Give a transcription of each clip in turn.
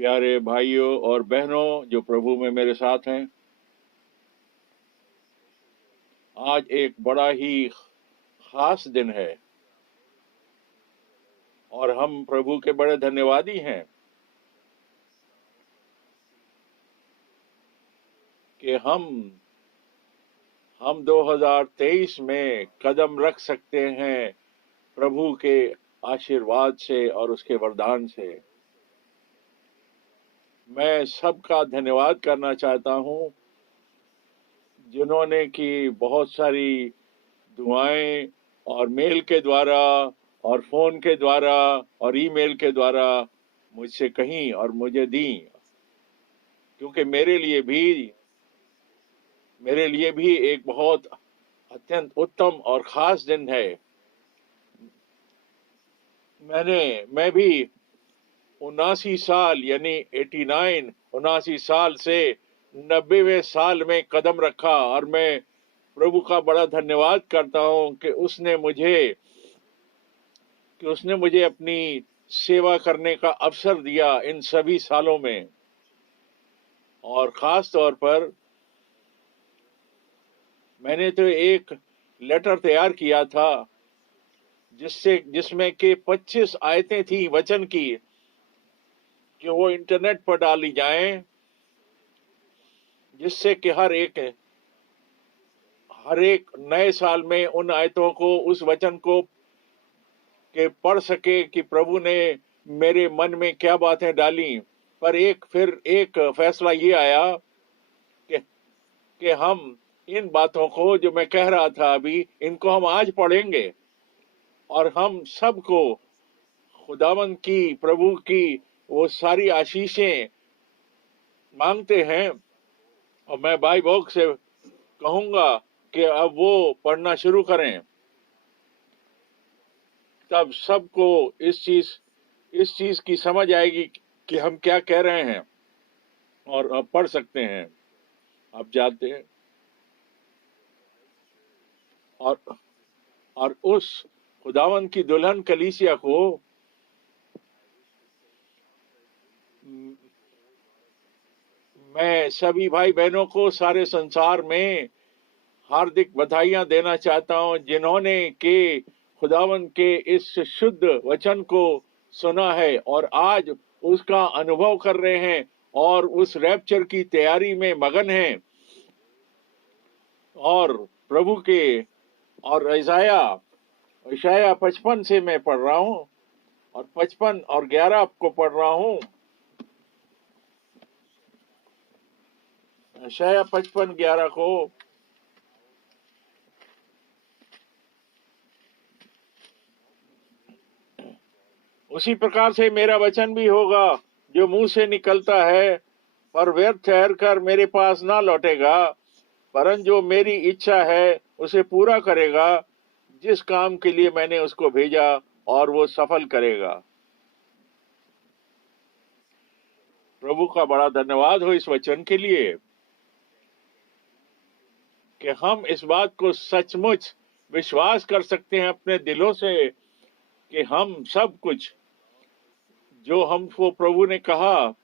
प्यारे भाइयों और बहनों जो प्रभु में मेरे साथ हैं, आज एक बड़ा ही खास दिन है और हम प्रभु के बड़े धन्यवादी हैं कि हम 2023 में कदम रख सकते हैं प्रभु के आशीर्वाद से और उसके वरदान से। मैं सबका धन्यवाद करना चाहता हूं जिन्होंने कि बहुत सारी दुआएं और मेल के द्वारा और फोन के द्वारा और ईमेल के द्वारा मुझसे कहीं और मुझे दी, क्योंकि मेरे लिए भी एक बहुत अत्यंत उत्तम और खास दिन है। मैं भी 79 साल यानी 79 साल से 90वें साल में कदम रखा और मैं प्रभु का बड़ा धन्यवाद करता हूं कि उसने मुझे अपनी सेवा करने का अवसर दिया इन सभी सालों में। और खास तौर पर मैंने तो एक लेटर तैयार किया था जिसमें के 25 आयतें थी वचन की कि वो इंटरनेट पर डाली जाएं, जिससे कि हर एक नए साल में उन आयतों को, उस वचन को के पढ़ सके कि प्रभु ने मेरे मन में क्या बातें डाली। पर फिर एक फैसला ये आया कि हम इन बातों को जो मैं कह रहा था अभी, इनको हम आज पढ़ेंगे और हम सबको खुदावंद की, प्रभु की वो सारी आशीषें मांगते हैं। और मैं भाई बहन से कहूंगा कि अब वो पढ़ना शुरू करें, तब सबको इस चीज की समझ आएगी कि हम क्या कह रहे हैं और अब पढ़ सकते हैं। अब जाते हैं और उस खुदावंद की दुल्हन कलीसिया को मैं सभी भाई बहनों को सारे संसार में हार्दिक बधाइयां देना चाहता हूं, जिन्होंने के खुदावंद के इस शुद्ध वचन को सुना है और आज उसका अनुभव कर रहे हैं और उस रैप्चर की तैयारी में मगन हैं। और प्रभु के और इशाया 55 से मैं पढ़ रहा हूं और 55 और 11 को पढ़ रहा हूं। इशाया 55-11 को उसी प्रकार से मेरा वचन भी होगा जो मुंह से निकलता है, पर व्यर्थ ठहर कर मेरे पास ना लौटेगा, परंतु जो मेरी इच्छा है उसे पूरा करेगा, जिस काम के लिए मैंने उसको भेजा, और वो सफल करेगा। प्रभु का बड़ा धन्यवाद हो इस वचन के लिए कि हम इस बात को सचमुच विश्वास कर सकते हैं अपने दिलों से कि हम सब कुछ जो हमको प्रभु ने कहा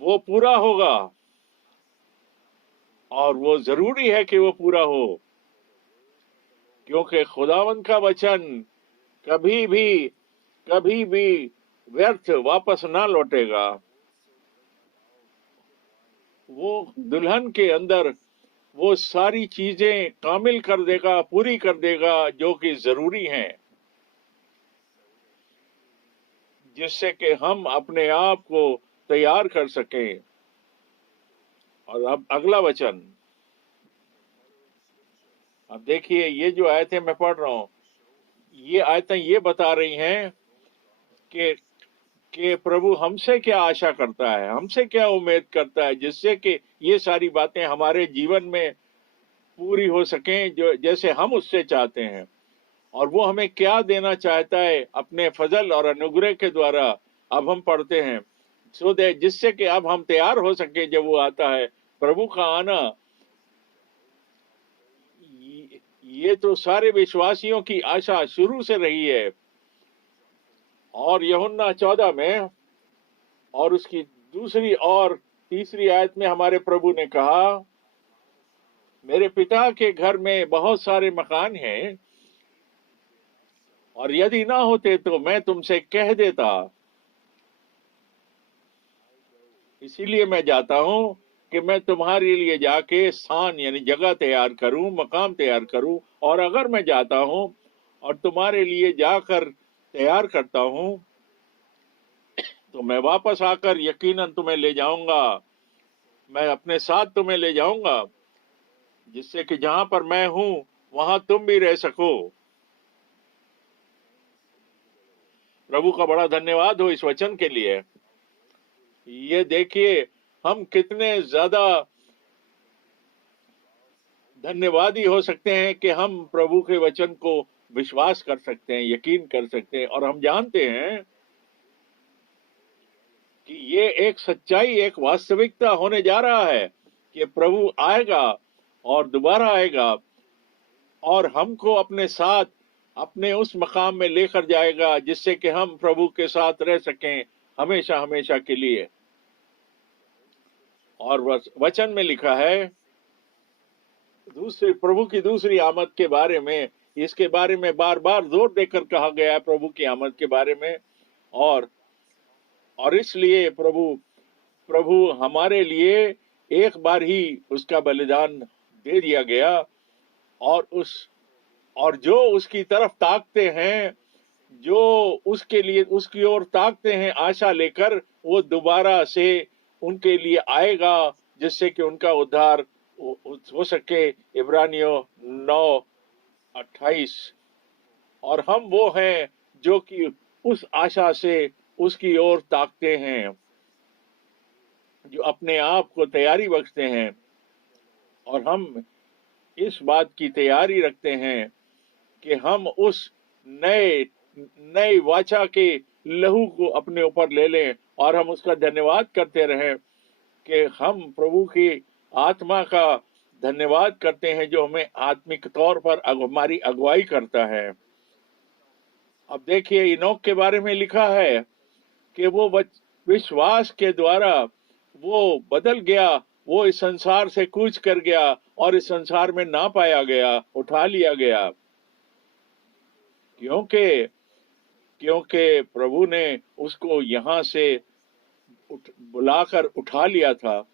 वो पूरा होगा, और वो जरूरी है कि वो पूरा हो, क्योंकि खुदावंद का वचन कभी भी व्यर्थ वापस ना लौटेगा। वो दुल्हन के अंदर वो सारी चीजें कामिल कर देगा, पूरी कर देगा जो कि जरूरी हैं, जिससे कि हम अपने आप को तैयार कर सकें। और अब अगला वचन, अब देखिए ये जो आयतें मैं पढ़ रहा हूं, ये आयतें ये बता रही हैं कि प्रभु हमसे क्या आशा करता है, हमसे क्या उम्मीद करता है, जिससे कि ये सारी बातें हमारे जीवन में पूरी हो सकें जो जैसे हम उससे चाहते हैं। और वो हमें क्या देना चाहता है अपने फजल और अनुग्रह के द्वारा, अब हम पढ़ते हैं जिससे कि अब हम तैयार हो सके जब वो आता है। प्रभु का आना ये तो सारे विश्वासियों की आशा शुरू से रही है। और यूहन्ना 14 में और उसकी दूसरी और तीसरी आयत में हमारे प्रभु ने कहा, मेरे पिता के घर में बहुत सारे मकान हैं, और यदि ना होते तो मैं तुमसे कह देता। इसीलिए मैं जाता हूं कि मैं तुम्हारे लिए जाके स्थान यानी जगह तैयार करूं, मकाम तैयार करूं। और अगर मैं जाता हूं और तुम्हारे लिए जाकर तैयार करता हूं, तो मैं वापस आकर यकीनन तुम्हें ले जाऊंगा, मैं अपने साथ तुम्हें ले जाऊंगा, जिससे कि जहां पर मैं हूं वहां तुम भी रह सको। प्रभु का बड़ा धन्यवाद हो इस वचन के लिए। ये देखिए हम कितने ज्यादा धन्यवादी हो सकते हैं कि हम प्रभु के वचन को विश्वास कर सकते हैं, यकीन कर सकते हैं, और हम जानते हैं कि ये एक सच्चाई, एक वास्तविकता होने जा रहा है कि प्रभु आएगा और दोबारा आएगा और हमको अपने साथ अपने उस मकाम में लेकर जाएगा, जिससे कि हम प्रभु के साथ रह सकें हमेशा हमेशा के लिए। और वचन में लिखा है दूसरे प्रभु की दूसरी आमद के बारे में, इसके बारे में बार बार जोर देकर कहा गया है प्रभु की आमद के बारे में। और इसलिए प्रभु प्रभु हमारे लिए एक बार ही उसका बलिदान दे दिया गया, और जो उसकी तरफ ताकते हैं, जो उसके लिए उसकी ओर ताकते हैं आशा लेकर, वो दोबारा से उनके लिए आएगा, जिससे कि उनका उद्धार हो सके। इब्रानियों 9:28। और हम वो हैं जो कि उस आशा से उसकी ओर ताकते हैं, जो अपने आप को तैयारी बख्शते हैं। और हम इस बात की तैयारी रखते हैं कि हम उस नए वाचा के लहू को अपने ऊपर ले लें, और हम उसका धन्यवाद करते रहें कि हम प्रभु की आत्मा का धन्यवाद करते हैं, जो हमें आत्मिक तौर पर हमारी अगुवाई करता है। अब देखिए इनोक के बारे में लिखा है कि वो विश्वास के द्वारा वो बदल गया, वो इस संसार से कूच कर गया और इस संसार में ना पाया गया, उठा लिया गया, क्योंकि प्रभु ने उसको यहाँ से बुलाकर उठा लिया था।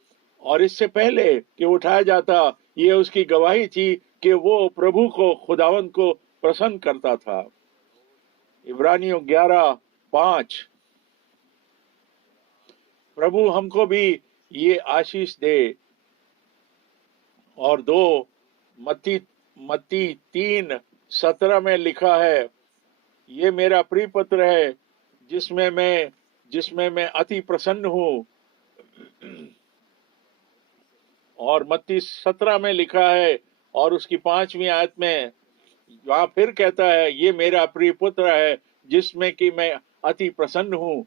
और इससे पहले कि उठाया जाता, ये उसकी गवाही थी कि वो प्रभु को, खुदावंद को प्रसन्न करता था। इब्रानियों 11:5। प्रभु हमको भी ये आशीष दे। और 2 मत्ती 3:17 में लिखा है, ये मेरा प्रिय पुत्र है जिसमें मैं अति प्रसन्न हूं। और मत्ती 17 में लिखा है, और उसकी 5वीं आयत में वहां फिर कहता है, ये मेरा प्रिय पुत्र है जिसमें कि मैं अति प्रसन्न हूं,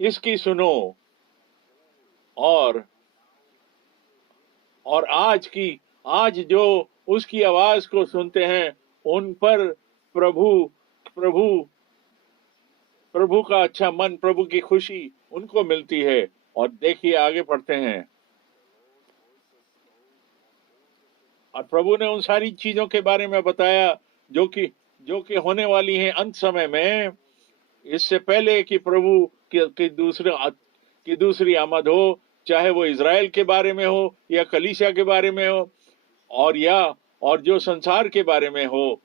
इसकी सुनो। और आज जो उसकी आवाज को सुनते हैं, उन पर प्रभु प्रभु प्रभु का अच्छा मन, प्रभु की खुशी उनको मिलती है। और देखिए आगे पढ़ते हैं, और प्रभु ने उन सारी चीजों के बारे में बताया जो कि होने वाली हैं अंत समय में, इससे पहले कि प्रभु की दूसरी आमद हो, चाहे वो इज़राइल के बारे में हो या कलीसिया के बारे में हो, और जो संसार के बारे में हो।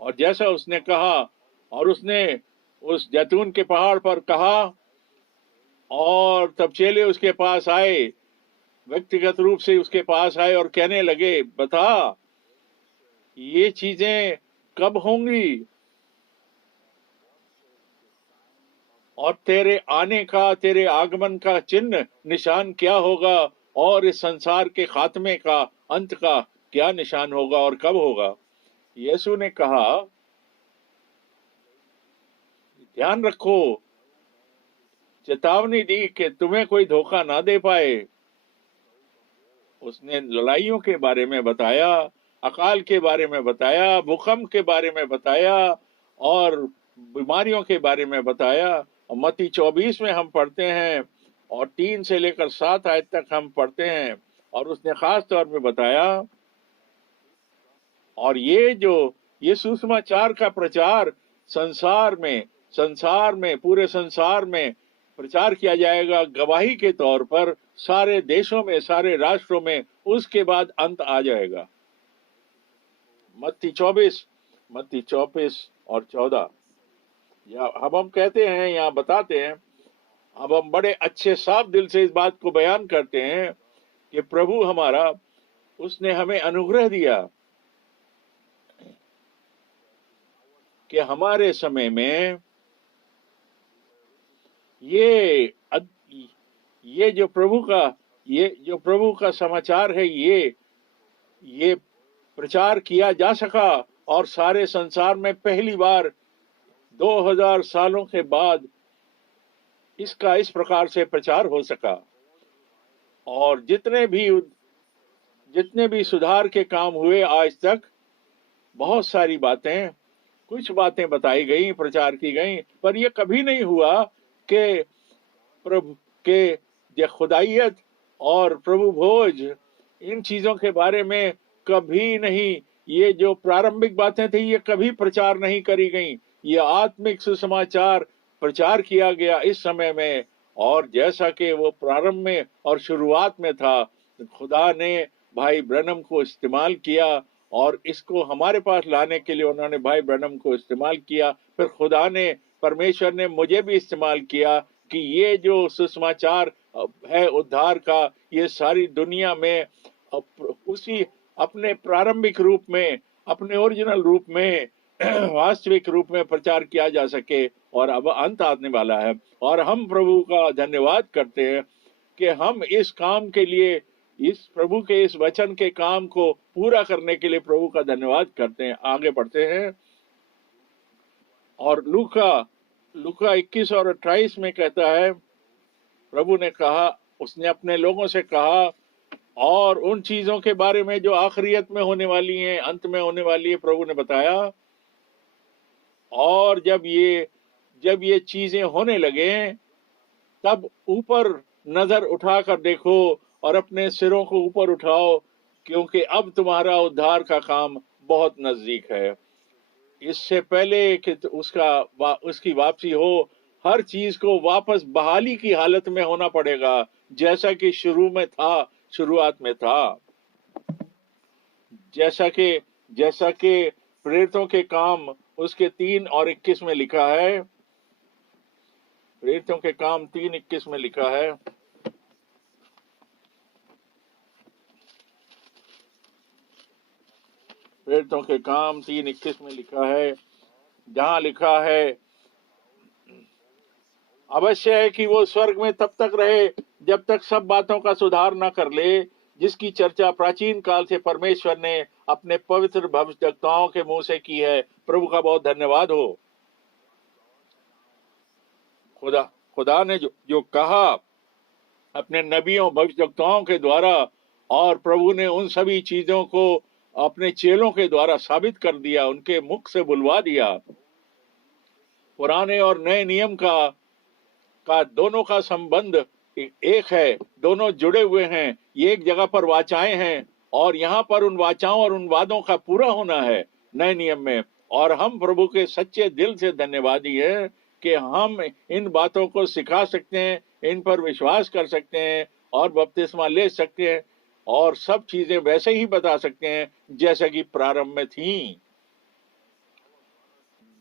और जैसा उसने कहा, और उसने उस जैतून के पहाड़ पर कहा, और तब चेले उसके पास आए, व्यक्तिगत रूप से उसके पास आए और कहने लगे, बता ये चीजें कब होंगी, और तेरे आने का, तेरे आगमन का चिन्ह निशान क्या होगा, और इस संसार के खात्मे का, अंत का क्या निशान होगा और कब होगा। यीशु ने कहा, ध्यान रखो, चेतावनी दी कि तुम्हें कोई धोखा ना दे पाए। उसने लड़ाइयों के बारे में बताया, अकाल के बारे में बताया, भूकंप के बारे में बताया, और बीमारियों के बारे में बताया। और मत्ती 24 में हम पढ़ते हैं और 3 से लेकर 7 आयत तक हम पढ़ते हैं, और उसने खास तौर पे बताया। और ये सुसमाचार का प्रचार संसार में पूरे संसार में प्रचार किया जाएगा गवाही के तौर पर, सारे देशों में, सारे राष्ट्रों में। उसके बाद अंत आ जाएगा। मत्ती 24 और 14, या अब हम कहते हैं, यहाँ बताते हैं, अब हम बड़े अच्छे साफ दिल से इस बात को बयान करते हैं कि प्रभु हमारा, उसने हमें अनुग्रह दिया कि हमारे समय में ये जो प्रभु का समाचार है, ये प्रचार किया जा सका, और सारे संसार में पहली बार 2000 सालों के बाद इसका इस प्रकार से प्रचार हो सका। और जितने भी सुधार के काम हुए आज तक, बहुत सारी बातें, कुछ बातें बताई गई, प्रचार की गई, पर यह कभी नहीं हुआ कि प्रभु के ये खुदाइयत और प्रभु भोज, इन चीजों के बारे में कभी नहीं, ये जो प्रारंभिक बातें थी, ये कभी प्रचार नहीं करी गई। ये आत्मिक सुसमाचार प्रचार किया गया इस समय में, और जैसा कि वो प्रारंभ में और शुरुआत में था, खुदा ने भाई ब्रनम को इस्तेमाल किया, और इसको हमारे पास लाने के लिए उन्होंने भाई ब्रनम को इस्तेमाल किया। फिर खुदा ने, परमेश्वर ने मुझे भी इस्तेमाल किया कि ये जो सुसमाचार है उद्धार का, ये सारी दुनिया में उसी अपने प्रारंभिक रूप में, अपने ओरिजिनल रूप में, वास्तविक रूप में प्रचार किया जा सके। और अब अंत आने वाला है, और हम प्रभु का धन्यवाद करते हैं कि हम इस काम के लिए, इस प्रभु के इस वचन के काम को पूरा करने के लिए प्रभु का धन्यवाद करते हैं। आगे बढ़ते हैं, और लूका 21 और 28 में कहता है, प्रभु ने कहा, उसने अपने लोगों से कहा, और उन चीजों के बारे में जो आखिरियत में होने वाली हैं, अंत में होने वाली है, प्रभु ने बताया। और जब ये चीजें होने लगे, तब ऊपर नजर उठाकर देखो और अपने सिरों को ऊपर उठाओ, क्योंकि अब तुम्हारा उद्धार का काम बहुत नजदीक है। इससे पहले कि उसकी वापसी हो, हर चीज को वापस बहाली की हालत में होना पड़ेगा, जैसा कि शुरुआत में था। जैसा कि प्रेरितों के काम उसके 3 और 21 में लिखा है, प्रेरितों के काम 3:21 में लिखा है, प्रेरितों के काम 3:21 में लिखा है, जहां लिखा है, अवश्य है कि वो स्वर्ग में तब तक रहे जब तक सब बातों का सुधार न कर ले, जिसकी चर्चा प्राचीन काल से परमेश्वर ने अपने पवित्र भविष्यवक्ताओं के मुंह से की है। प्रभु का बहुत धन्यवाद हो। खुदा ने जो कहा अपने नबियों भविष्यवक्ताओं के द्वारा, और प्रभु ने उन सभी चीजों को अपने चेलों के द्वारा साबित कर दिया, उनके मुख से बुलवा दिया। पुराने और नए नियम का दोनों का संबंध एक है, दोनों जुड़े हुए हैं, ये एक जगह पर वाचाएं हैं, और यहाँ पर उन वाचाओं और उन वादों का पूरा होना है नए नियम में। और हम प्रभु के सच्चे दिल से धन्यवादी हैं कि हम इन बातों को सिखा सकते हैं, इन पर विश्वास कर सकते हैं, और बपतिस्मा ले सकते हैं, और सब चीजें वैसे ही बता सकते हैं जैसे कि प्रारंभ में थी।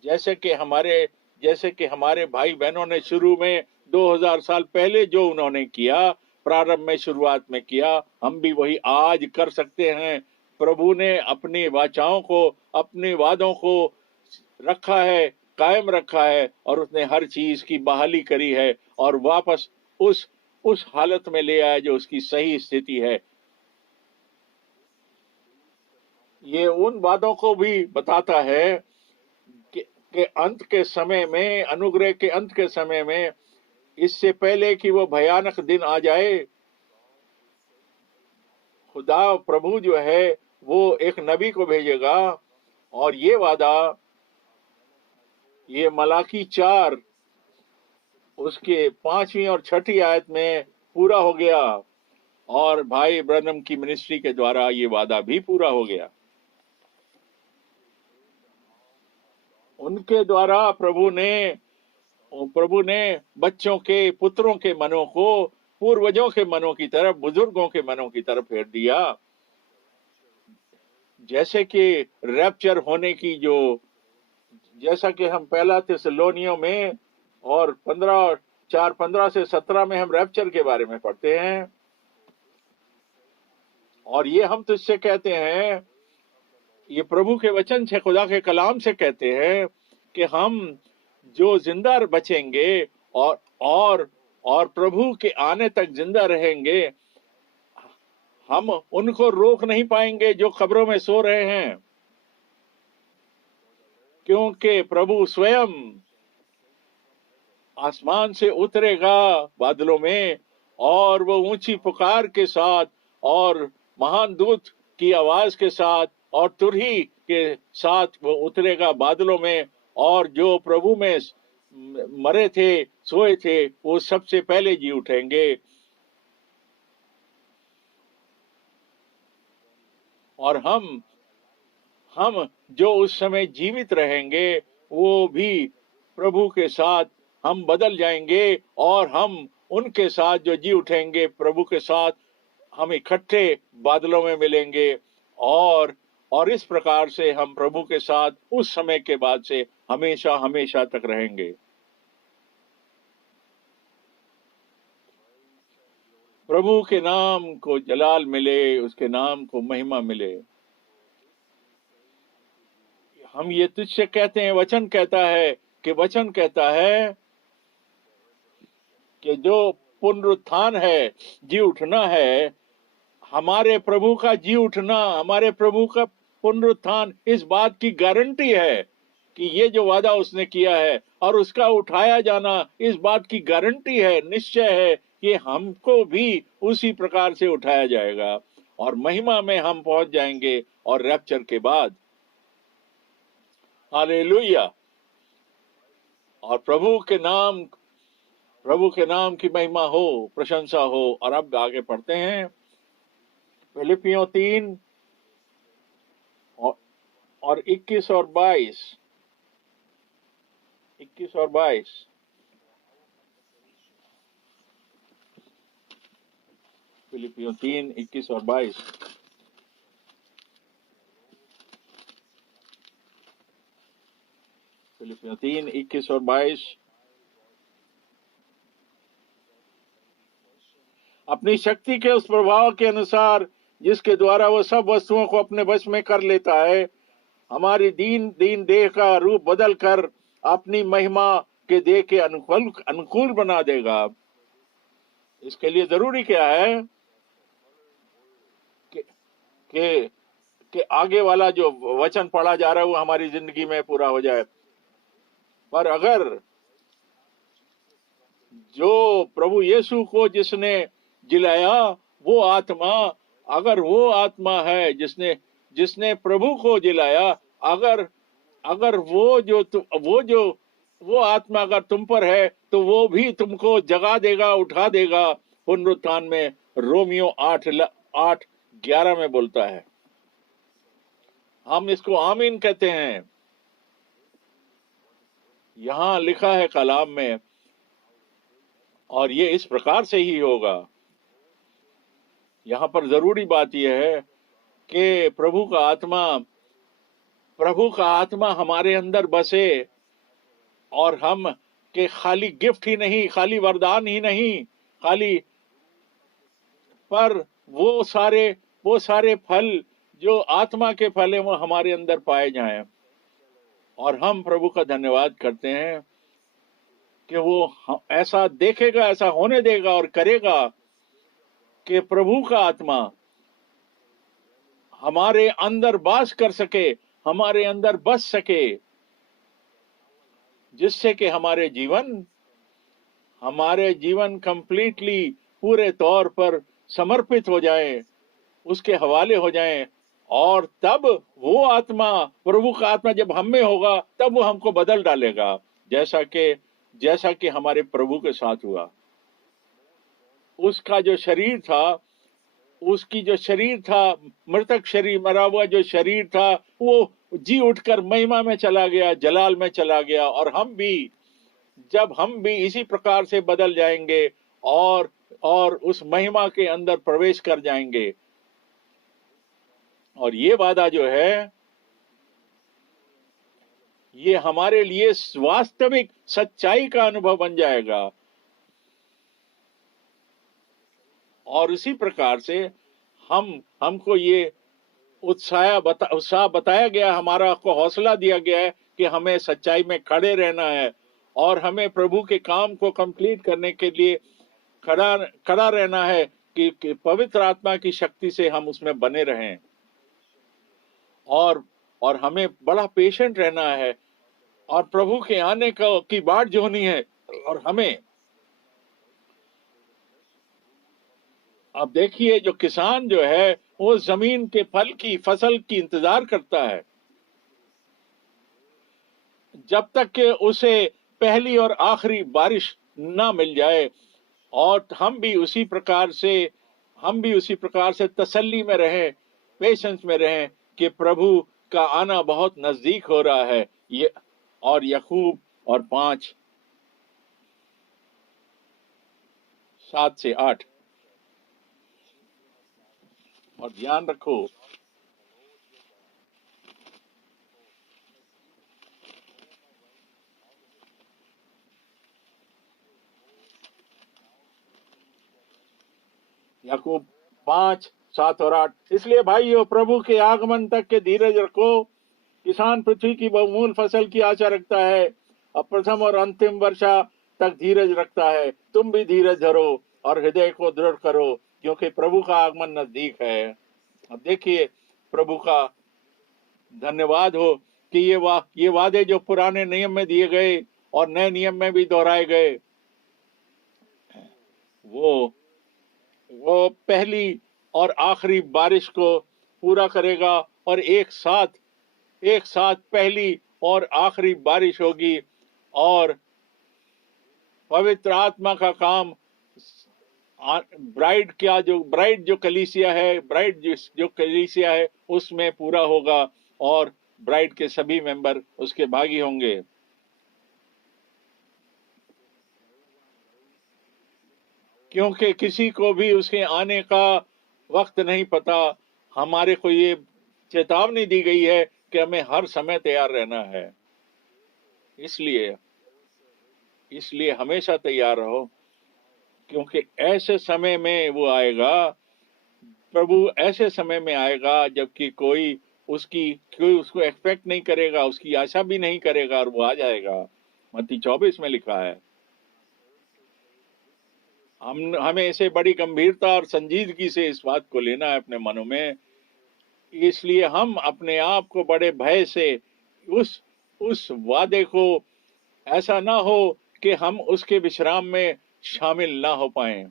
जैसे कि हमारे भाई बहनों ने शुरू में 2000 साल पहले जो उन्होंने किया, प्रारंभ में, शुरुआत में किया, हम भी वही आज कर सकते हैं। प्रभु ने अपनी वाचाओं को, अपने वादों को रखा है, कायम रखा है, और उसने हर चीज की बहाली करी है, और वापस उस हालत में ले आया जो उसकी सही स्थिति है। ये उन वादों को भी बताता है कि अंत के समय में, अनुग्रह के अंत के समय में, इससे पहले कि वो भयानक दिन आ जाए, खुदा प्रभु जो है वो एक नबी को भेजेगा, और ये वादा ये मलाकी 4 उसके 5वीं और 6ठी आयत में पूरा हो गया, और भाई ब्रनम की मिनिस्ट्री के द्वारा ये वादा भी पूरा हो गया। उनके द्वारा प्रभु ने बच्चों के, पुत्रों के मनों को पूर्वजों के मनों की तरफ, बुजुर्गों के मनों की तरफ फेर दिया। जैसे कि रैप्चर होने की जैसा कि हम पहला थिस्सलुनीयों में और 4:15 से 17 में हम रैप्चर के बारे में पढ़ते हैं, और ये हम तुझसे कहते हैं, ये प्रभु के वचन से, खुदा के कलाम से कहते हैं कि हम जो जिंदा बचेंगे और प्रभु के आने तक जिंदा रहेंगे, हम उनको रोक नहीं पाएंगे जो कब्रों में सो रहे हैं, क्योंकि प्रभु स्वयं आसमान से उतरेगा बादलों में, और वो ऊंची पुकार के साथ और महान दूत की आवाज के साथ और तुरही के साथ वो उतरेगा बादलों में, और जो प्रभु में मरे थे, सोए थे, वो सबसे पहले जी उठेंगे। और हम जो उस समय जीवित रहेंगे, वो भी प्रभु के साथ हम बदल जाएंगे, और हम उनके साथ जो जी उठेंगे प्रभु के साथ, हम इकट्ठे बादलों में मिलेंगे, और इस प्रकार से हम प्रभु के साथ उस समय के बाद से हमेशा हमेशा तक रहेंगे। प्रभु के नाम को जलाल मिले, उसके नाम को महिमा मिले। हम ये तुझसे कहते हैं, वचन कहता है कि जो पुनरुत्थान है, जी उठना है, हमारे प्रभु का जी उठना, हमारे प्रभु का पुनरुत्थान इस बात की गारंटी है कि ये जो वादा उसने किया है और उसका उठाया जाना इस बात की गारंटी है, निश्चय है कि हमको भी उसी प्रकार से उठाया जाएगा, और महिमा में हम पहुंच जाएंगे, और रैप्चर के बाद। हालेलुया। और प्रभु के नाम की महिमा हो, प्रशंसा हो। और अब आगे पढ़ते हैं फिलिपियों 3 और 21 और 22। फिलिपियों 3, 21 और 22। फिलिपियों 3, 21 और 22। अपनी शक्ति के उस प्रभाव के अनुसार जिसके द्वारा वो सब वस्तुओं को अपने वश में कर लेता है, हमारी दीन देह का रूप बदल कर अपनी महिमा के देह के अनुकूल बना देगा। इसके लिए जरूरी क्या है कि आगे वाला जो वचन पढ़ा जा रहा है वो हमारी जिंदगी में पूरा हो जाए। पर अगर जो प्रभु यीशु को जिसने जिलाया, वो आत्मा, अगर वो आत्मा है जिसने प्रभु को जिलाया, अगर वो आत्मा अगर तुम पर है, तो वो भी तुमको जगा देगा, उठा देगा पुनरुत्थान में। रोमियो 8:11 में बोलता है। हम इसको आमीन कहते हैं। यहां लिखा है कलाम में, और ये इस प्रकार से ही होगा। यहां पर जरूरी बात यह है कि प्रभु का आत्मा हमारे अंदर बसे, और हम के खाली गिफ्ट ही नहीं, खाली वरदान ही नहीं, पर वो सारे फल जो आत्मा के फल है वो हमारे अंदर पाए जाएं। और हम प्रभु का धन्यवाद करते हैं कि वो ऐसा देखेगा, ऐसा होने देगा और करेगा कि प्रभु का आत्मा हमारे अंदर वास कर सके, हमारे अंदर बस सके, जिससे कि हमारे जीवन कंप्लीटली, पूरे तौर पर समर्पित हो जाए, उसके हवाले हो जाएं, और तब वो आत्मा, प्रभु का आत्मा जब हम में होगा, तब वो हमको बदल डालेगा, जैसा कि हमारे प्रभु के साथ हुआ। उसका जो शरीर था, उसकी जो शरीर था, मृतक शरीर, मरा हुआ जो शरीर था, वो जी उठकर महिमा में चला गया, जलाल में चला गया। और जब हम भी इसी प्रकार से बदल जाएंगे और उस महिमा के अंदर प्रवेश कर जाएंगे, और ये वादा जो है, ये हमारे लिए वास्तविक सच्चाई का अनुभव बन जाएगा। और इसी प्रकार से हमको ये उत्साह बताया गया, हमारा को हौसला दिया गया है कि हमें सच्चाई में खड़े रहना है और हमें प्रभु के काम को कंप्लीट करने के लिए खड़ा रहना है कि पवित्र आत्मा की शक्ति से हम उसमें बने रहें। और हमें बड़ा पेशेंट रहना है और प्रभु के आने की बाट जोनी है। और हमें अब देखिए, जो किसान जो है वो जमीन के फसल की इंतजार करता है जब तक कि उसे पहली और आखिरी बारिश ना मिल जाए। और हम भी उसी प्रकार से तसल्ली में रहें, पेशेंस में रहें कि प्रभु का आना बहुत नजदीक हो रहा है। ये और याकूब और 5:7-8। और ध्यान रखो, याकूब 5:7-8। इसलिए भाइयों, प्रभु के आगमन तक के धीरज रखो। किसान पृथ्वी की बहुमूल फसल की आशा रखता है, अब प्रथम और अंतिम वर्षा तक धीरज रखता है। तुम भी धीरज धरो और हृदय को दृढ़ करो, क्योंकि प्रभु का आगमन नजदीक है। अब देखिए, प्रभु का धन्यवाद हो कि ये वादे जो पुराने नियम में दिए गए और नए नियम में भी दोहराए गए, वो पहली और आखिरी बारिश को पूरा करेगा। और एक साथ पहली और आखिरी बारिश होगी और पवित्र आत्मा का काम ब्राइड जो कलीसिया है उसमें पूरा होगा और ब्राइड के सभी मेंबर उसके भागी होंगे। क्योंकि किसी को भी उसके आने का वक्त नहीं पता। हमारे को ये चेतावनी दी गई है कि हमें हर समय तैयार रहना है। इसलिए हमेशा तैयार रहो, क्योंकि ऐसे समय में वो आएगा, प्रभु ऐसे समय में आएगा जबकि कोई उसको एक्सपेक्ट नहीं करेगा, उसकी आशा भी नहीं करेगा, और वो आ जाएगा। मत्ती 24 में लिखा है। हमें इसे बड़ी गंभीरता और संजीदगी से इस बात को लेना है अपने मनों में। इसलिए हम अपने आप को बड़े भय से उस वादे को, ऐसा ना हो कि हम उसके विश्राम में शामिल ना हो पाए।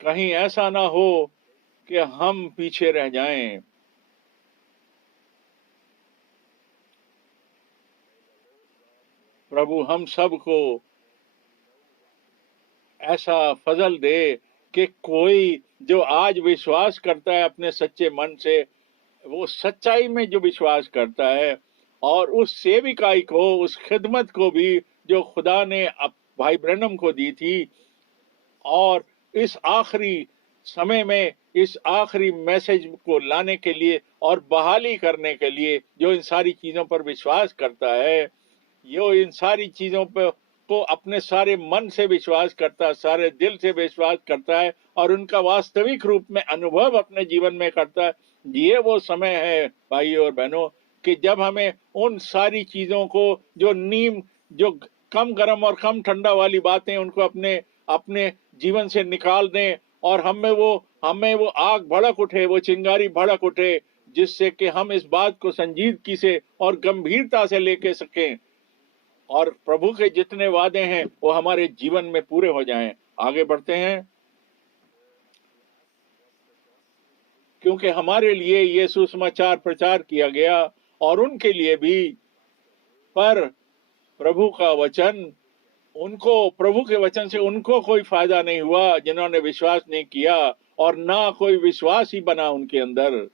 कहीं ऐसा ना हो कि हम पीछे रह जाएं। प्रभु हम सबको ऐसा फजल दे कि कोई जो आज विश्वास करता है अपने सच्चे मन से, वो सच्चाई में जो विश्वास करता है, और उस सेविकाई को, उस खिदमत को भी जो खुदा ने भाई ब्रैनम को दी थी, और इस आखिरी समय में इस आखिरी मैसेज को लाने के लिए और बहाली करने के लिए जो इन सारी चीजों पर विश्वास करता है, यो इन सारी चीजों पर को अपने सारे मन से विश्वास करता है, सारे दिल से विश्वास करता है और उनका वास्तविक रूप में अनुभव अपने जीवन में करता है। ये वो समय है भाइयों और बहनों कि जब हमें उन सारी चीजों को, जो कम गर्म और कम ठंडा वाली बातें, उनको अपने जीवन से निकाल दें और हमें वो आग भड़क उठे, वो चिंगारी भड़क उठे, जिससे कि हम इस बात को संजीदगी से और गंभीरता से लेके सकें और प्रभु के जितने वादे हैं वो हमारे जीवन में पूरे हो जाएं। आगे बढ़ते हैं। क्योंकि हमारे लिए ये सुसमाचार प्रचार किया गया और उनके लिए भी। पर प्रभु का वचन प्रभु के वचन से उनको कोई फायदा नहीं हुआ जिन्होंने विश्वास नहीं किया, और ना कोई विश्वास ही बना उनके अंदर।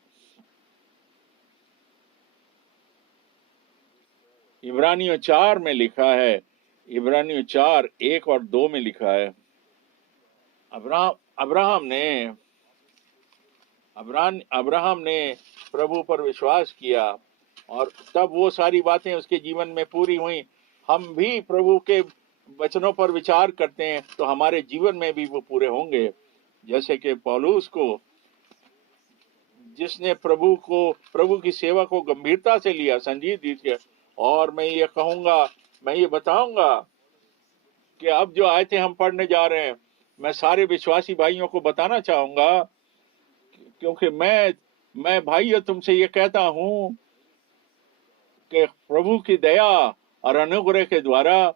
इब्रानियों 4 में लिखा है, इब्रानियों 4 1 और 2 में लिखा है, अब्राहम ने प्रभु पर विश्वास किया और तब वो सारी बातें उसके जीवन में पूरी हुई। हम भी प्रभु के वचनों पर विचार करते हैं तो हमारे जीवन में भी वो पूरे होंगे। जैसे कि पौलुस को, जिसने प्रभु की सेवा को गंभीरता से लिया, संजीदगी से। और मैं ये बताऊंगा कि अब जो आयतें हम पढ़ने जा रहे हैं, मैं सारे विश्वासी भाइयों को बताना चाहूंगा, क्योंकि मैं भाइयों तुमसे ये कहता हूं कि प्रभु की दया और अनुग्रह के द्वारा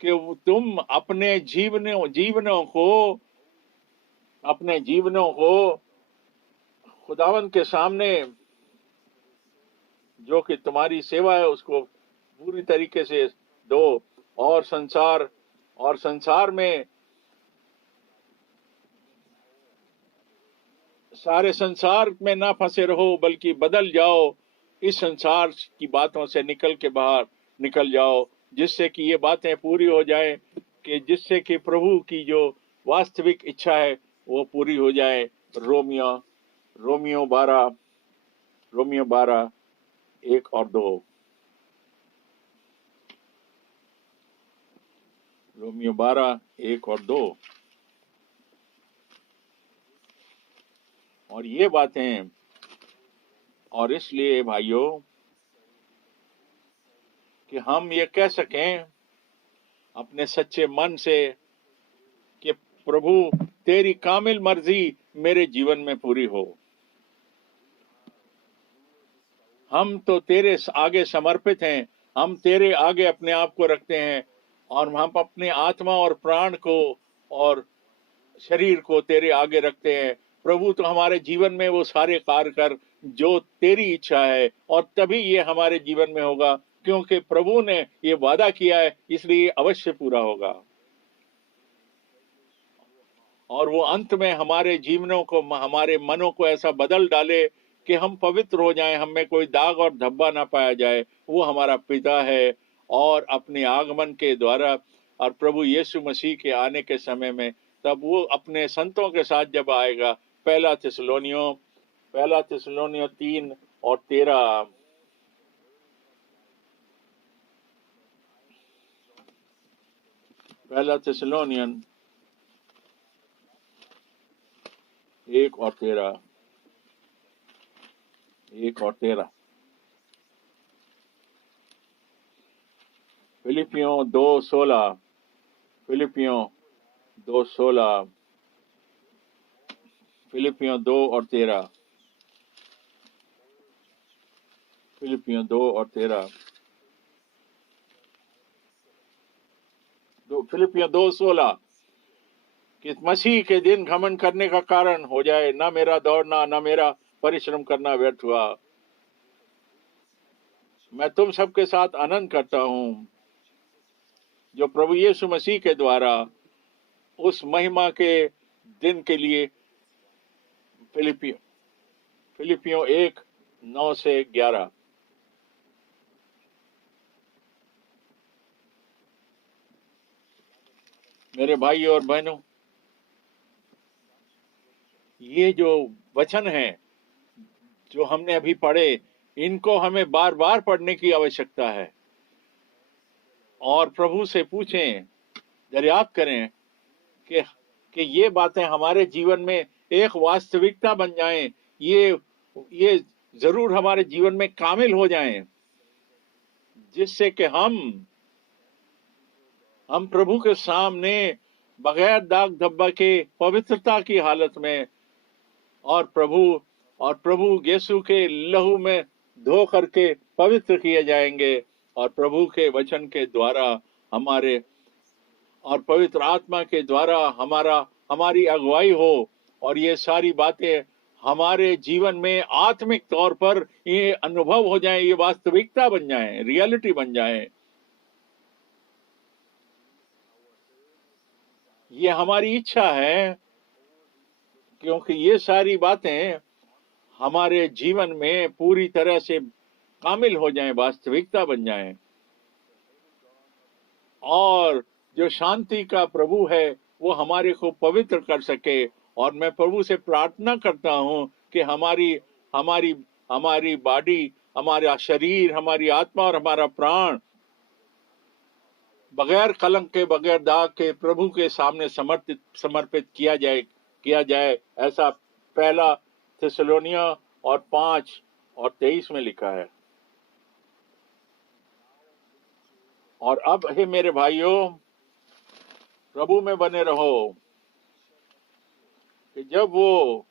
कि तुम अपने जीवनों को खुदावंद के सामने, जो कि तुम्हारी सेवा है, उसको पूरी तरीके से दो, और संसार में, सारे संसार में ना फंसे रहो, बल्कि बदल जाओ, इस संसार की बातों से निकल के बाहर निकल जाओ, जिससे कि ये बातें पूरी हो जाए, कि जिससे कि प्रभु की जो वास्तविक इच्छा है वो पूरी हो जाए। रोमियो 12 1 और 2। रोमियो 12 1 और 2। और ये बातें, और इसलिए भाइयों कि हम ये कह सकें अपने सच्चे मन से कि प्रभु तेरी कामिल मर्जी मेरे जीवन में पूरी हो। हम तो तेरे आगे समर्पित हैं, हम तेरे आगे अपने आप को रखते हैं, और हम अपने आत्मा और प्राण को और शरीर को तेरे आगे रखते हैं। प्रभु तो हमारे जीवन में वो सारे कार्य कर जो तेरी इच्छा है, और तभी ये हमारे जीवन में होगा, क्योंकि प्रभु ने ये वादा किया है, इसलिए अवश्य पूरा होगा। और वो अंत में हमारे जीवनों को, हमारे मनों को ऐसा बदल डाले कि हम पवित्र हो जाएं, हम में कोई दाग और धब्बा ना पाया जाए। वो हमारा पिता है, और अपने आगमन के द्वारा और प्रभु यीशु मसीह के आने के समय में, तब वो अपने संतों के साथ जब आएगा। पहला थिस्सलुनीयों 3 और 13। पहला थिस्सलुनीयन 1 और 13। 1 और 13। फिलिपियों 2:16। फिलिपियों 2:16। फिलिपियों 2 और 13। फिलिपियों 2 और 13। फिलिपियों 2:16 कि मसीह के दिन घमंड करने का कारण हो जाए, ना मेरा दौड़ना, ना मेरा परिश्रम करना व्यर्थ हुआ। मैं तुम सबके साथ आनंद करता हूं, जो प्रभु यीशु मसीह के द्वारा उस महिमा के दिन के लिए। फिलिपियों 1:9 से 11। मेरे भाइयों और बहनों, ये जो वचन है जो हमने अभी पढ़े, इनको हमें बार बार पढ़ने की आवश्यकता है, और प्रभु से पूछें, दरियाफ्त करें कि ये बातें हमारे जीवन में एक वास्तविकता बन जाएं, ये जरूर हमारे जीवन में कामिल हो जाएं, जिससे कि हम प्रभु के सामने बगैर दाग धब्बा के पवित्रता की हालत में, और प्रभु यीशु के लहू में धो करके पवित्र किए जाएंगे, और प्रभु के वचन के द्वारा हमारे और पवित्र आत्मा के द्वारा हमारी अगुवाई हो, और ये सारी बातें हमारे जीवन में आत्मिक तौर पर ये अनुभव हो जाए, ये वास्तविकता बन जाए, रियलिटी बन जाए। ये हमारी इच्छा है, क्योंकि ये सारी बातें हमारे जीवन में पूरी तरह से कामिल हो जाएं, वास्तविकता बन जाएं, और जो शांति का प्रभु है वो हमारे को पवित्र कर सके। और मैं प्रभु से प्रार्थना करता हूं कि हमारी हमारी हमारी बॉडी, हमारा शरीर, हमारी आत्मा और हमारा प्राण बगैर कलंक के, बगैर दाग के प्रभु के सामने समर्पित किया जाए। ऐसा पहला थिस्सलुनीय और 5:23 में लिखा है। और अब हे मेरे भाइयों, प्रभु में बने रहो, कि जब वो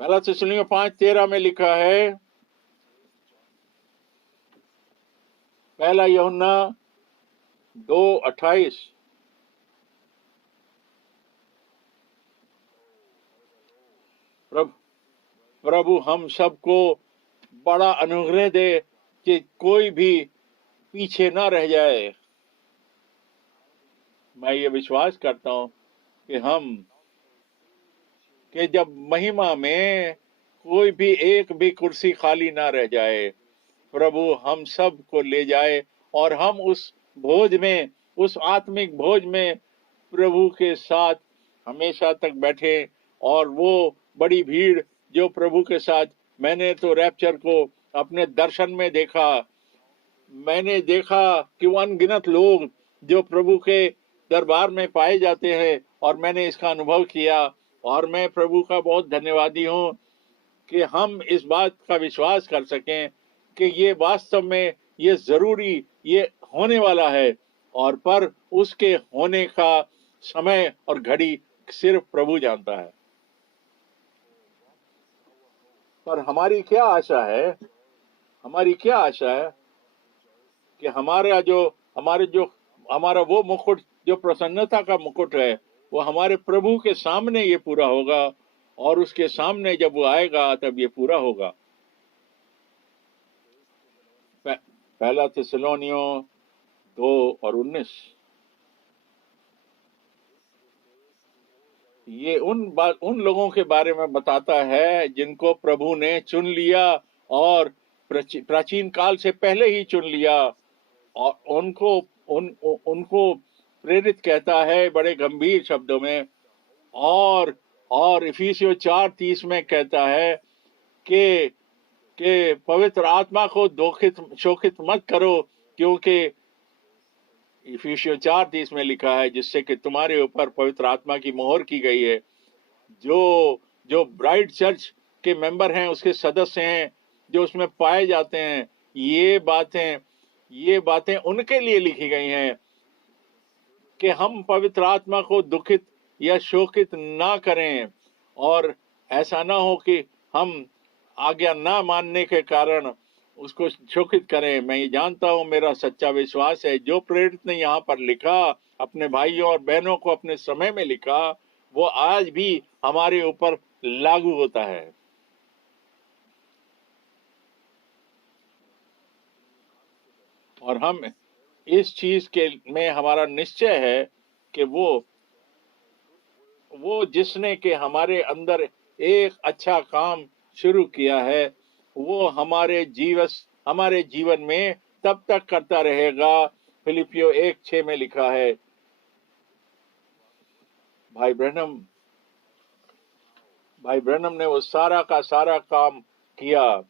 पहला थिस्सलुनीय 5:13 में लिखा है, पहला यूहन्ना 2:28, प्रभु हम सबको बड़ा अनुग्रह दे कि कोई भी पीछे ना रह जाए। मैं ये विश्वास करता हूं कि जब महिमा में कोई भी एक भी कुर्सी खाली ना रह जाए, प्रभु हम सब को ले जाए और हम उस भोज में, उस आत्मिक भोज में प्रभु के साथ हमेशा तक बैठे। और वो बड़ी भीड़ जो प्रभु के साथ, मैंने तो रैप्चर को अपने दर्शन में देखा, मैंने देखा कि वो अनगिनत लोग जो प्रभु के दरबार में पाए जाते हैं, और मैंने इसका अनुभव किया। और मैं प्रभु का बहुत धन्यवादी हूं कि हम इस बात का विश्वास कर सकें कि ये वास्तव में ये जरूरी, ये होने वाला है, और पर उसके होने का समय और घड़ी सिर्फ प्रभु जानता है। पर हमारी क्या आशा है, हमारी क्या आशा है कि हमारा वो मुकुट, जो प्रसन्नता का मुकुट है, वो हमारे प्रभु के सामने ये पूरा होगा, और उसके सामने जब वो आएगा तब ये पूरा होगा। पहला थिस्सलुनीय 2:19, ये उन लोगों के बारे में बताता है जिनको प्रभु ने चुन लिया, और प्राचीन काल से पहले ही चुन लिया, और उनको प्रेरित कहता है बड़े गंभीर शब्दों में। और इफिसियों 4:30 में कहता है कि पवित्र आत्मा को शोकित मत करो, क्योंकि इफिसियों 4:30 में लिखा है, जिससे कि तुम्हारे ऊपर पवित्र आत्मा की मोहर की गई है। जो ब्राइड चर्च के मेंबर हैं, उसके सदस्य हैं, जो उसमें पाए जाते हैं, ये बातें उनके लिए लिखी गई हैं कि हम पवित्र आत्मा को दुखित या शोकित ना करें, और ऐसा ना हो कि हम आज्ञा ना मानने के कारण उसको शोकित करें। मैं ये जानता हूं, मेरा सच्चा विश्वास है, जो प्रेरित ने यहाँ पर लिखा, अपने भाइयों और बहनों को अपने समय में लिखा, वो आज भी हमारे ऊपर लागू होता है। और हम इस चीज के में हमारा निश्चय है कि वो जिसने के हमारे अंदर एक अच्छा काम शुरू किया है, वो हमारे जीवन में तब तक करता रहेगा। फिलिपियो 1:6 में लिखा है। भाई ब्रैनम ने वो सारा का सारा काम किया,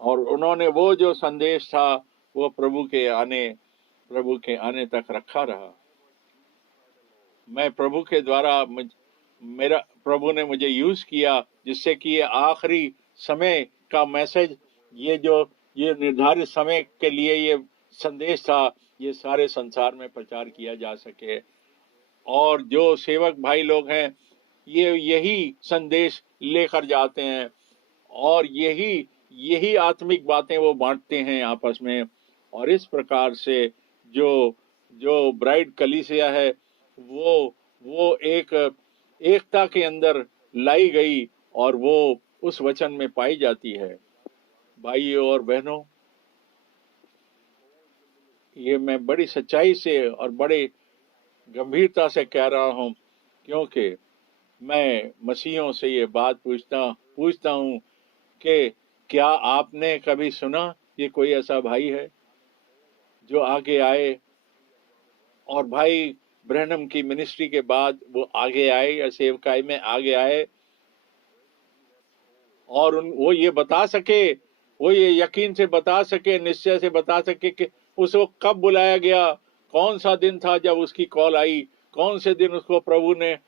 और उन्होंने वो जो संदेश था वो प्रभु के आने तक रखा रहा। मैं प्रभु के द्वारा मेरा प्रभु ने मुझे यूज किया, जिससे कि ये आखिरी समय का मैसेज, ये निर्धारित समय के लिए ये संदेश था, ये सारे संसार में प्रचार किया जा सके। और जो सेवक भाई लोग हैं, ये यही संदेश लेकर जाते हैं, और यही आत्मिक बातें वो बांटते हैं आपस में। और इस प्रकार से जो जो ब्राइड कलीसिया है वो एक एकता के अंदर लाई गई और वो उस वचन में पाई जाती है। भाइयों और बहनों, ये मैं बड़ी सच्चाई से और बड़े गंभीरता से कह रहा हूँ, क्योंकि मैं मसीहों से ये बात पूछता हूँ कि क्या आपने कभी सुना कि कोई ऐसा भाई है जो आगे आए और भाई ब्रैनम की मिनिस्ट्री के बाद वो आगे आए या सेवकाई में आगे आए और वो ये बता सके, वो ये यकीन से बता सके, निश्चय से बता सके कि उसको कब बुलाया गया, कौन सा दिन था जब उसकी कॉल आई, कौन से दिन उसको प्रभु ने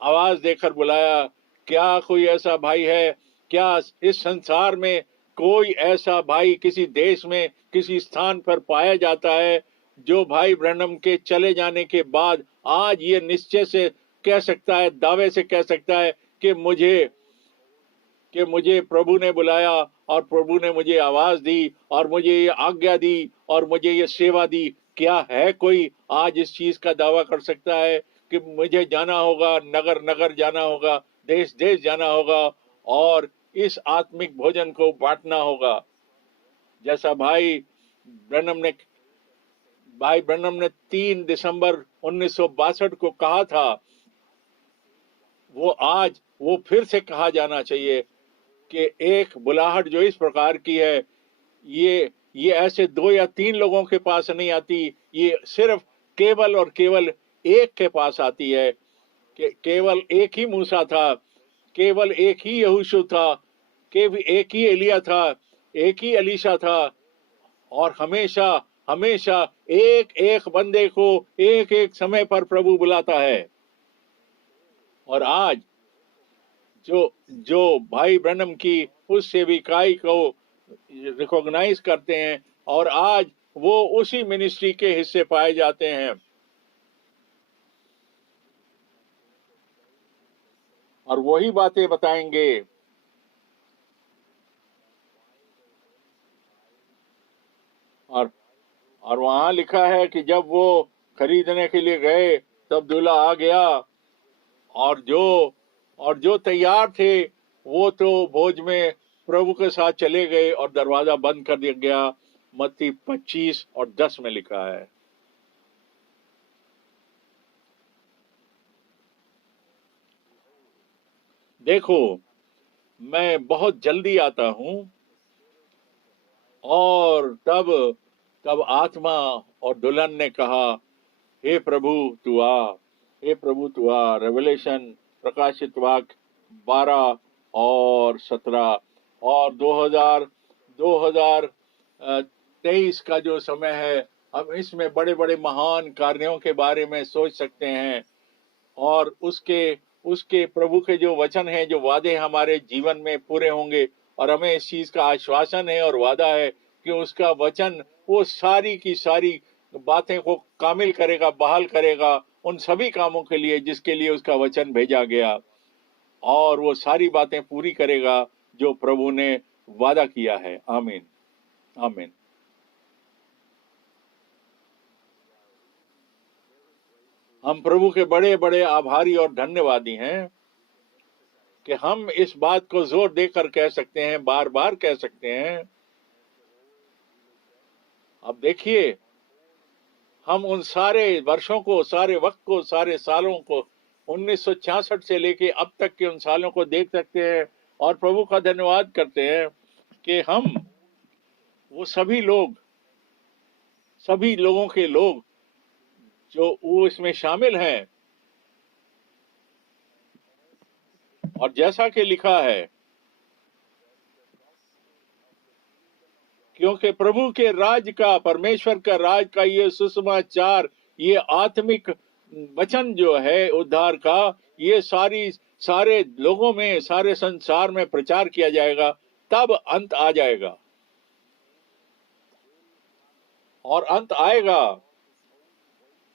आवाज देकर बुलाया। क्या कोई ऐसा भाई है? क्या इस संसार में कोई ऐसा भाई किसी देश में किसी स्थान पर पाया जाता है जो भाई ब्रैनम के चले जाने के बाद आज ये निश्चय से कह सकता है, दावे से कह सकता है कि मुझे प्रभु ने बुलाया और प्रभु ने मुझे आवाज दी और मुझे ये आज्ञा दी और मुझे ये सेवा दी? क्या है कोई आज इस चीज का दावा कर सकता है कि मुझे जाना होगा, नगर नगर जाना होगा, देश देश जाना होगा और इस आत्मिक भोजन को बांटना होगा? जैसा भाई ब्रैनम ने 3 दिसंबर 1962 को कहा था, वो फिर से कहा जाना चाहिए कि एक बुलाहट जो इस प्रकार की है, ये ऐसे 2 या 3 लोगों के पास नहीं आती, ये सिर्फ केवल और केवल एक के पास आती है कि केवल एक ही मूसा था, केवल एक ही यहोशू था, केवल एक ही एलिया था, एक ही एलीशा था और हमेशा हमेशा एक एक बंदे को एक एक समय पर प्रभु बुलाता है। और आज जो भाई ब्रैनम की उस सेविकाई को रिकॉग्नाइज करते हैं और आज वो उसी मिनिस्ट्री के हिस्से पाए जाते हैं और वही बातें बताएंगे। और वहां लिखा है कि जब वो खरीदने के लिए गए तब दूल्हा आ गया और जो तैयार थे वो तो भोज में प्रभु के साथ चले गए और दरवाजा बंद कर दिया गया। मत्ती 25 और 10 में लिखा है। देखो, मैं बहुत जल्दी आता हूं और तब आत्मा और दुल्हन ने कहा, हे प्रभु तू आ, हे प्रभु तू आ। रेवलेशन प्रकाशित वाक्य 12 और 17 और 2023 का जो समय है, हम इसमें बड़े बड़े महान कार्यों के बारे में सोच सकते हैं और उसके प्रभु के जो वचन हैं, जो वादे हमारे जीवन में पूरे होंगे और हमें इस चीज का आश्वासन है और वादा है कि उसका वचन वो सारी की सारी बातें को कामिल करेगा, बहाल करेगा उन सभी कामों के लिए जिसके लिए उसका वचन भेजा गया और वो सारी बातें पूरी करेगा जो प्रभु ने वादा किया है। आमीन, आमीन। हम प्रभु के बड़े बड़े आभारी और धन्यवादी हैं कि हम इस बात को जोर देकर कह सकते हैं, बार बार कह सकते हैं। अब देखिए, हम उन सारे वर्षों को, सारे वक्त को, सारे सालों को 1966 से लेके अब तक के उन सालों को देख सकते हैं और प्रभु का धन्यवाद करते हैं कि हम वो सभी लोगों के लोग जो वो इसमें शामिल हैं। और जैसा कि लिखा है, क्योंकि प्रभु के राज का, परमेश्वर का राज का ये सुसमाचार, ये आत्मिक वचन जो है उद्धार का, ये सारे लोगों में, सारे संसार में प्रचार किया जाएगा, तब अंत आ जाएगा। और अंत आएगा,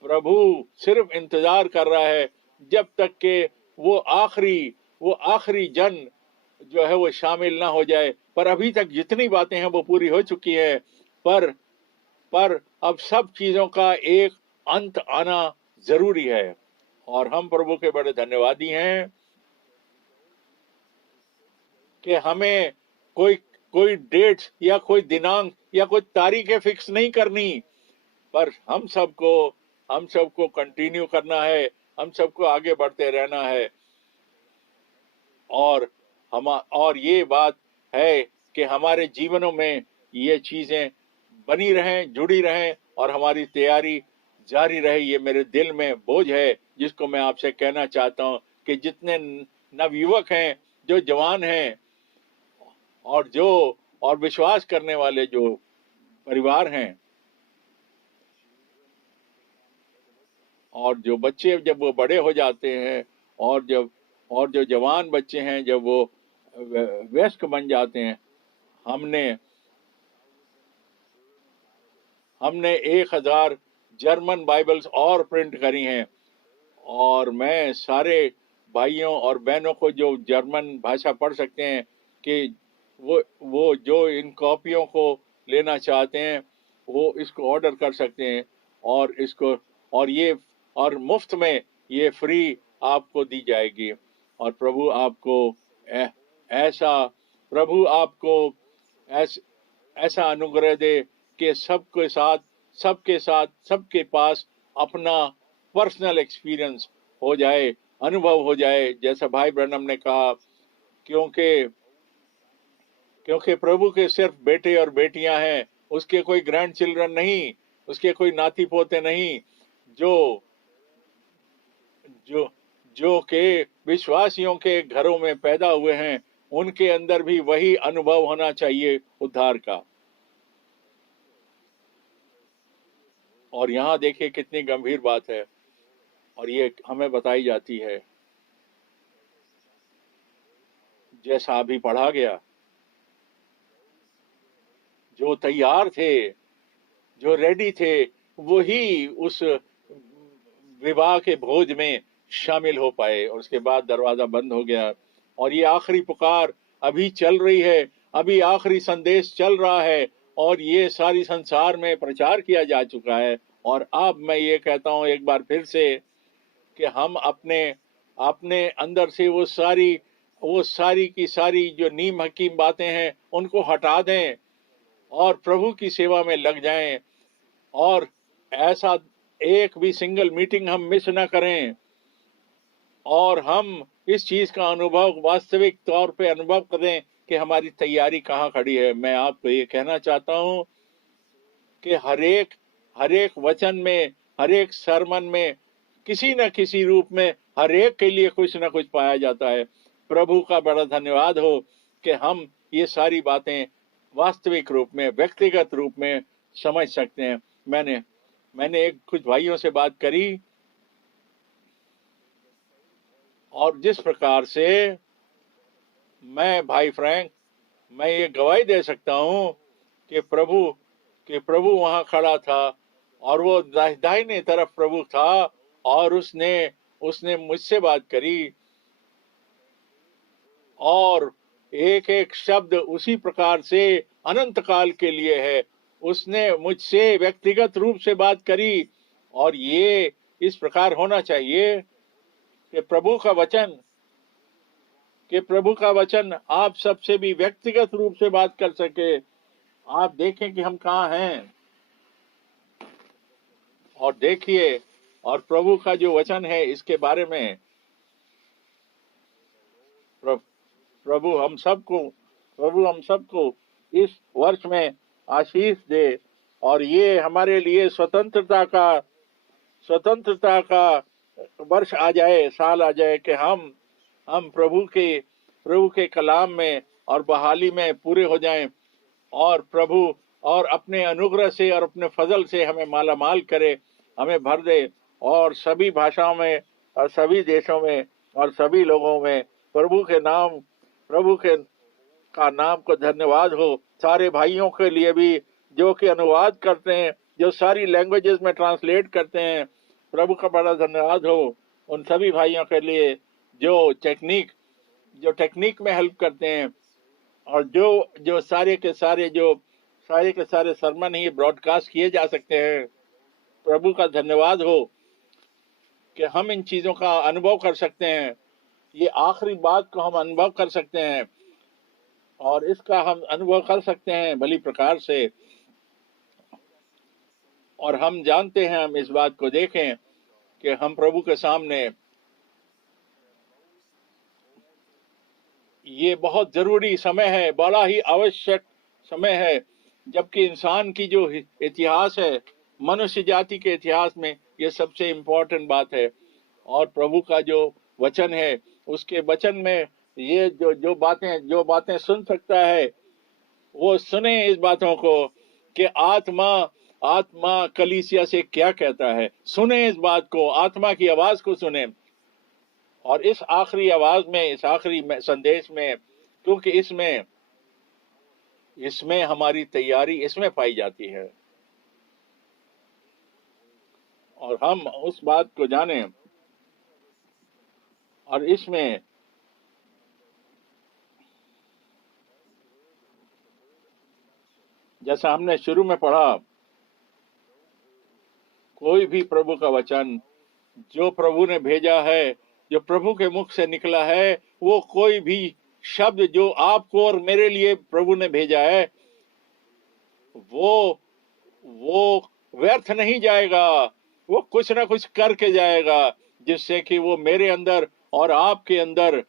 प्रभु सिर्फ इंतजार कर रहा है जब तक कि वो आखिरी जन जो है वो शामिल ना हो जाए। पर अभी तक जितनी बातें हैं वो पूरी हो चुकी है। पर अब सब चीजों का एक अंत आना जरूरी है। और हम प्रभु के बड़े धन्यवादी हैं कि हमें कोई कोई डेट या कोई दिनांक या कोई तारीखें फिक्स नहीं करनी, पर हम सबको कंटिन्यू करना है, हम सबको आगे बढ़ते रहना है। और ये बात है कि हमारे जीवनों में ये चीजें बनी रहें, जुड़ी रहें और हमारी तैयारी जारी रहे। ये मेरे दिल में बोझ है जिसको मैं आपसे कहना चाहता हूँ कि जितने नवयुवक हैं, जो जवान हैं और विश्वास करने वाले जो परिवार हैं, और जो बच्चे जब वो बड़े हो जाते हैं और जो जवान बच्चे हैं जब वो वयस्क बन जाते हैं, हमने 1000 जर्मन बाइबल्स और प्रिंट करी हैं। और मैं सारे भाइयों और बहनों को जो जर्मन भाषा पढ़ सकते हैं कि वो जो इन कॉपियों को लेना चाहते हैं वो इसको ऑर्डर कर सकते हैं, और इसको और मुफ्त में ये फ्री आपको दी जाएगी। और ऐसा प्रभु आपको ऐसा अनुग्रह दे कि सबके पास अपना पर्सनल एक्सपीरियंस हो जाए, अनुभव हो जाए, जैसा भाई ब्रनम ने कहा। क्योंकि प्रभु के सिर्फ बेटे और बेटियां हैं, उसके कोई ग्रैंड चिल्ड्रन नहीं, उसके कोई नाती पोते नहीं। जो जो जो के विश्वासियों के घरों में पैदा हुए हैं, उनके अंदर भी वही अनुभव होना चाहिए उद्धार का। और यहाँ देखिए कितनी गंभीर बात है, और ये हमें बताई जाती है जैसा अभी पढ़ा गया। जो तैयार थे, जो रेडी थे, वही उस विवाह के भोज में शामिल हो पाए, और उसके बाद दरवाजा बंद हो गया। और ये आखिरी पुकार अभी चल रही है, अभी आखिरी संदेश चल रहा है, और ये सारी संसार में प्रचार किया जा चुका है। और अब मैं ये कहता हूँ एक बार फिर से कि हम अपने अपने अंदर से वो सारी की सारी जो नीम हकीम बातें हैं उनको हटा दें और प्रभु की सेवा में लग जाएं, और ऐसा एक भी सिंगल मीटिंग हम मिस ना करें, और हम इस चीज का अनुभव वास्तविक तौर पे अनुभव करें कि हमारी तैयारी कहाँ खड़ी है। मैं आपको ये कहना चाहता हूँ कि हर एक वचन में, हर एक सरमन में, किसी न किसी रूप में हर एक के लिए कुछ न कुछ पाया जाता है। प्रभु का बड़ा धन्यवाद हो कि हम ये सारी बातें वास्तविक रूप में, व्यक्तिगत रूप में समझ सकते हैं। मैंने कुछ भाइयों से बात करी, और जिस प्रकार से भाई फ्रैंक, मैं ये गवाही दे सकता हूँ कि प्रभु वहां खड़ा था, और वो दाहिने तरफ प्रभु था, और उसने मुझसे बात करी, और एक एक शब्द उसी प्रकार से अनंत काल के लिए है। उसने मुझसे व्यक्तिगत रूप से बात करी, और ये इस प्रकार होना चाहिए कि प्रभु का वचन आप सबसे भी व्यक्तिगत रूप से बात कर सके। आप देखें कि हम कहाँ हैं, और देखिए, और प्रभु का जो वचन है इसके बारे में प्रभु हम सबको इस वर्ष में आशीष दे, और ये हमारे लिए स्वतंत्रता का वर्ष आ जाए, साल आ जाए कि हम प्रभु के कलाम में और बहाली में पूरे हो जाएं, और प्रभु और अपने अनुग्रह से और अपने फजल से हमें माला माल करे, हमें भर दे, और सभी भाषाओं में और सभी देशों में और सभी लोगों में प्रभु के का नाम को धन्यवाद हो। सारे भाइयों के लिए भी जो कि अनुवाद करते हैं, जो सारी लैंग्वेजेस में ट्रांसलेट करते हैं, प्रभु का बड़ा धन्यवाद हो। उन सभी भाइयों के लिए जो टेक्निक में हेल्प करते हैं, और जो सारे के सारे जो सारे के सारे सरमन ही ब्रॉडकास्ट किए जा सकते हैं। प्रभु का धन्यवाद हो कि हम इन चीजों का अनुभव कर सकते हैं, ये आखिरी बात को हम अनुभव कर सकते हैं और इसका हम अनुभव कर सकते हैं भली प्रकार से। और हम जानते हैं, हम इस बात को देखें कि हम प्रभु के सामने ये बहुत जरूरी समय है, बड़ा ही आवश्यक समय है, जबकि इंसान की जो इतिहास है, मनुष्य जाति के इतिहास में ये सबसे इम्पोर्टेंट बात है। और प्रभु का जो वचन है, उसके वचन में ये जो बातें सुन सकता है वो सुने इस बातों को कि आत्मा कलीसिया से क्या कहता है। सुने इस बात को, आत्मा की आवाज को सुने। और इस आखिरी आवाज में, इस आखिरी संदेश में, क्योंकि इसमें हमारी तैयारी इसमें पाई जाती है और हम उस बात को जाने। और इसमें जैसा हमने शुरू में पढ़ा, कोई भी प्रभु का वचन जो प्रभु ने भेजा है, जो प्रभु के मुख से निकला है, वो कोई भी शब्द जो आपको और मेरे लिए प्रभु ने भेजा है, वो व्यर्थ नहीं जाएगा। वो कुछ ना कुछ करके जाएगा, जिससे कि वो मेरे अंदर और आपके अंदर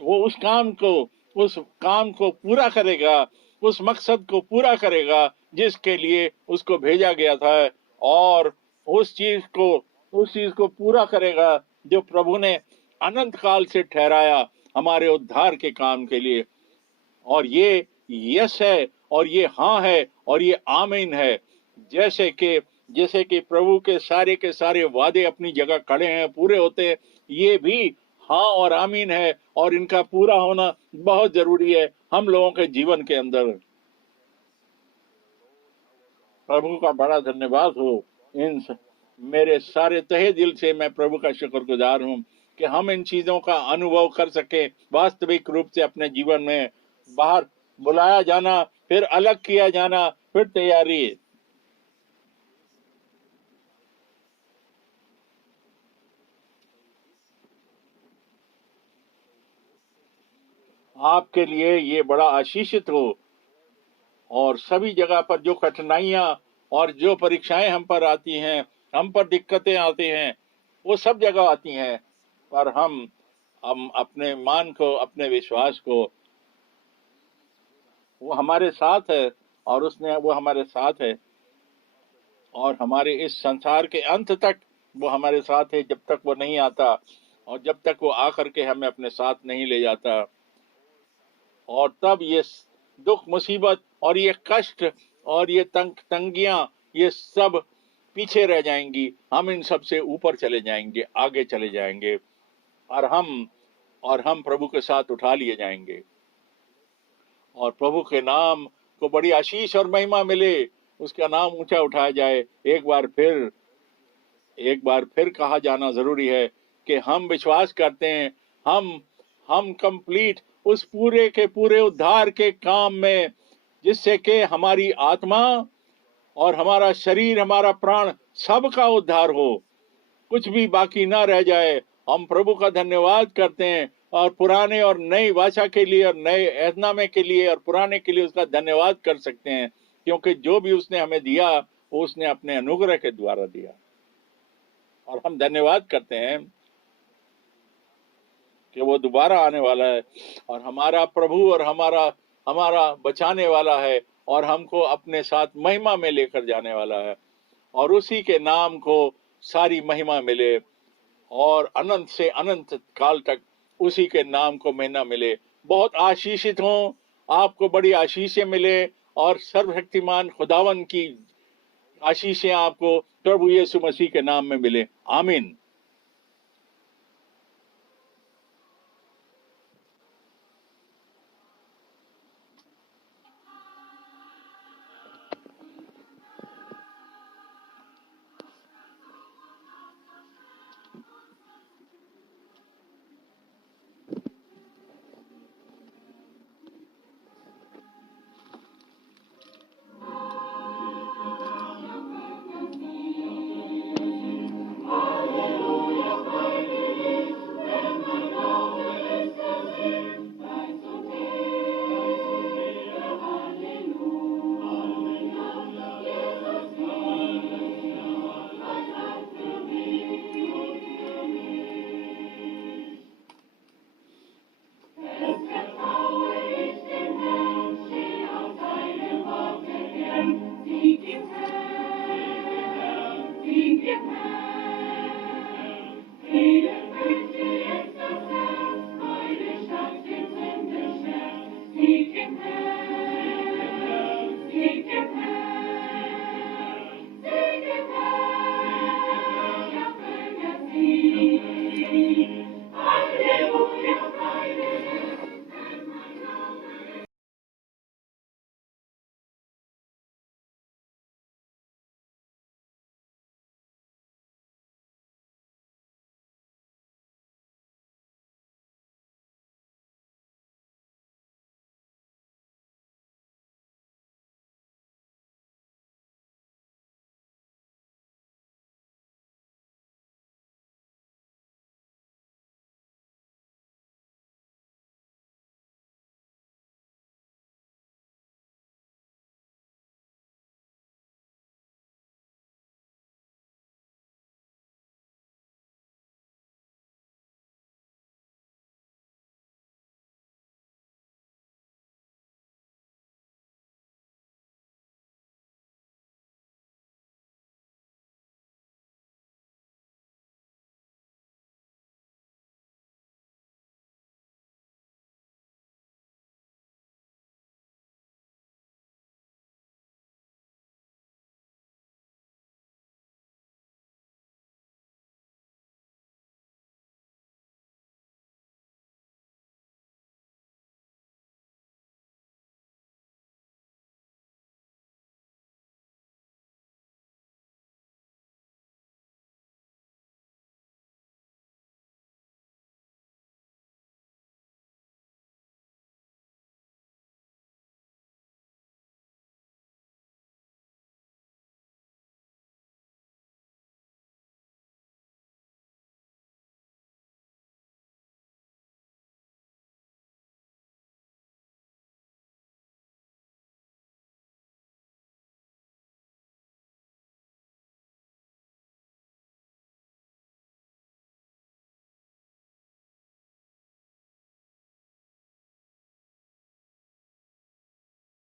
वो उस काम को पूरा करेगा, उस मकसद को पूरा करेगा जिसके लिए उसको भेजा गया था। और उस चीज को पूरा करेगा जो प्रभु ने अनंत काल से ठहराया हमारे उद्धार के काम के लिए। और ये यस है और ये हाँ है और ये आमीन है। जैसे कि प्रभु के सारे वादे अपनी जगह खड़े हैं, पूरे होते हैं, ये भी हाँ और आमीन है और इनका पूरा होना बहुत जरूरी है हम लोगों के जीवन के अंदर। प्रभु का बड़ा धन्यवाद हो। मेरे सारे तहे दिल से मैं प्रभु का शुक्रगुजार हूँ कि हम इन चीजों का अनुभव कर सके वास्तविक रूप से अपने जीवन में। बाहर बुलाया जाना, फिर अलग किया जाना, फिर तैयारी। आपके लिए ये बड़ा आशीषित हो। और सभी जगह पर जो कठिनाइयां और जो परीक्षाएं हम पर आती हैं, हम पर दिक्कतें आती हैं, वो सब जगह आती हैं, पर हम अपने मान को, अपने विश्वास को, वो हमारे साथ है और वो हमारे साथ है और हमारे इस संसार के अंत तक वो हमारे साथ है, जब तक वो नहीं आता और जब तक वो आकर के हमें अपने साथ नहीं ले जाता। और तब ये दुख, मुसीबत और ये कष्ट और ये तंगियां, ये सब पीछे रह जाएंगी। हम इन सब से ऊपर चले जाएंगे, आगे चले जाएंगे और हम प्रभु के साथ उठा लिए जाएंगे और प्रभु के नाम को बड़ी आशीष और महिमा मिले, उसका नाम ऊंचा उठाया जाए। एक बार फिर कहा जाना जरूरी है कि हम विश्वास करते हैं, हम कंप्लीट उस पूरे के पूरे उद्धार के काम में, जिससे कि हमारी आत्मा और हमारा शरीर, हमारा प्राण, सबका उद्धार हो, कुछ भी बाकी ना रह जाए। हम प्रभु का धन्यवाद करते हैं और पुराने और नई वाचा के लिए और नए ऐतनामे के लिए और पुराने के लिए उसका धन्यवाद कर सकते हैं, क्योंकि जो भी उसने हमें दिया वो उसने अपने अनुग्रह के द्वारा दिया। और हम धन्यवाद करते हैं कि वो दोबारा आने वाला है और हमारा प्रभु और हमारा बचाने वाला है और हमको अपने साथ महिमा में लेकर जाने वाला है और उसी के नाम को सारी महिमा मिले और अनंत से अनंत काल तक उसी के नाम को महिमा मिले। बहुत आशीषित हों, आपको बड़ी आशीषें मिले और सर्वशक्तिमान खुदावन की आशीषें आपको प्रभु यीशु मसीह के नाम में मिले। आमीन।